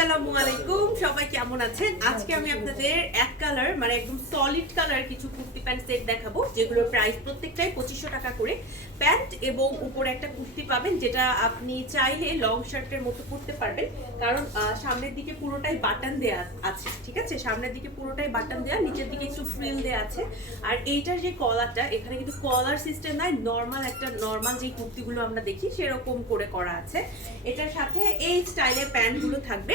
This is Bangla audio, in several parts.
আসসালামু আলাইকুম সবাই কেমন আছেন? আজকে আমি আপনাদের এক কালার মানে একদম সলিড কালার কিছু কুর্তি প্যান্ট সেট দেখাবো, যেগুলোর প্রাইস প্রত্যেকটাই পঁচিশশো টাকা করে। প্যান্ট এবং উপরে একটা কুর্তি পাবেন, যেটা আপনি চাইলে লং শার্টের মতো করতে পারবেন, কারণ সামনের দিকে পুরোটাই বাটন দেয়া আছে, ঠিক আছে? সামনের দিকে পুরোটাই বাটন দেয়া, নিচের দিকে একটু ফ্রিল দেয়া আছে। আর এইটার যে কলারটা এখানে কিন্তু কলার সিস্টেম নাই নর্মাল একটা নর্মাল যে কুর্তিগুলো আমরা দেখি, সেরকম করে করা আছে। এটার সাথে এই স্টাইলের প্যান্টগুলো থাকবে।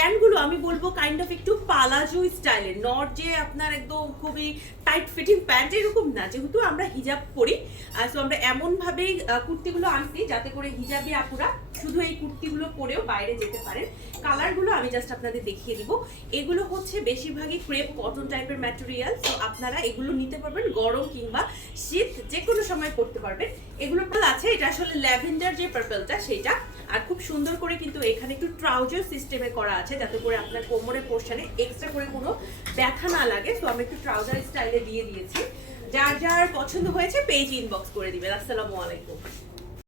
প্যান্টগুলো আমি বলব কাইন্ড অফ একটু পালাজো স্টাইলের নট যে আপনার একদম খুবই টাইট ফিটিং প্যান্ট এরকম না, যেহেতু আমরা হিজাব পরি সো আমরা এমন ভাবেই কুর্তিগুলো আনছি যাতে করে হিজাবে আপুরা শুধু এই কুর্তিগুলো পরেও বাইরে যেতে পারেন। কালারগুলো আমি জাস্ট আপনাদের দেখিয়ে দিব। এগুলো হচ্ছে বেশিরভাগই ক্রেপ কটন টাইপের ম্যাটেরিয়াল তো আপনারা এগুলো নিতে পারবেন গরম কিংবা শীত যে কোনো সময় পরতে পারবেন। এগুলো আছে, এটা আসলে ল্যাভেন্ডার যে পার্পলটা সেটা আর খুব সুন্দর করে কিন্তু এখানে একটু ট্রাউজার সিস্টেমে করা আছে যাতে করে আপনার কোমরের পোর্শনে এক্সট্রা করে কোনো ব্যথা না লাগে। তো আমি একটু ট্রাউজার স্টাইলে দিয়ে দিয়েছি। যার যার পছন্দ হয়েছে পেজ ইনবক্স করে দিবেন। আসসালামু আলাইকুম।